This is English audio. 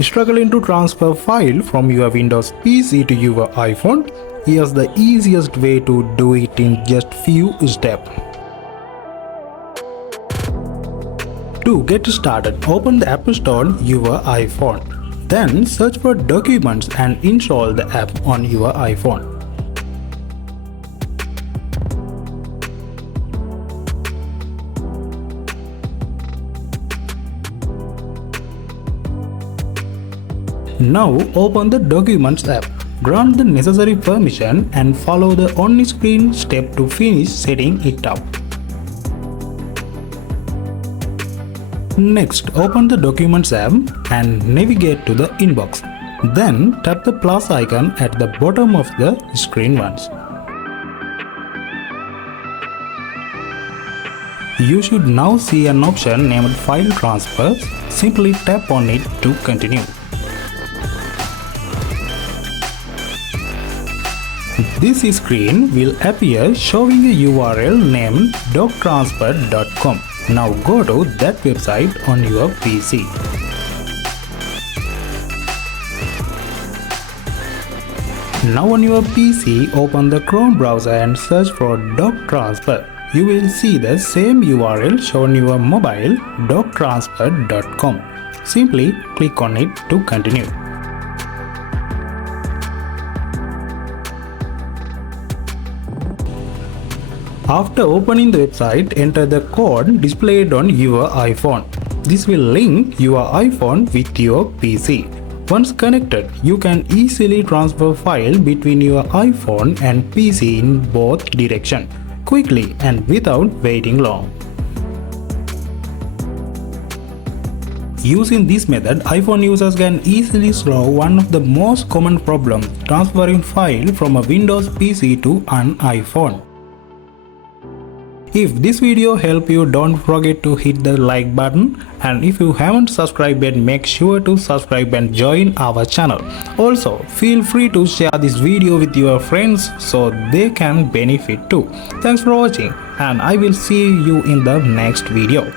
Struggling to transfer file from your Windows PC to your iPhone? Here's the easiest way to do it in just few steps. To get started, open the App Store on your iPhone. Then search for Documents and install the app on your iPhone. Now open the Documents app. Grant the necessary permission and follow the on-screen step to finish setting it up. Next, open the Documents app and navigate to the inbox. Then tap the plus icon at the bottom of the screen once. You should now see an option named File Transfer. Simply tap on it to continue. This screen will appear showing a URL named doctransfer.com. Now go to that website on your PC. Now on your PC, open the Chrome browser and search for Doc Transfer. You will see the same URL shown on your mobile, doctransfer.com. Simply click on it to continue. After opening the website, enter the code displayed on your iPhone. This will link your iPhone with your PC. Once connected, you can easily transfer files between your iPhone and PC in both directions, quickly and without waiting long. Using this method, iPhone users can easily solve one of the most common problems, transferring files from a Windows PC to an iPhone. If this video helped you, don't forget to hit the like button, and if you haven't subscribed yet, make sure to subscribe and join our channel. Also, feel free to share this video with your friends so they can benefit too. Thanks for watching, and I will see you in the next video.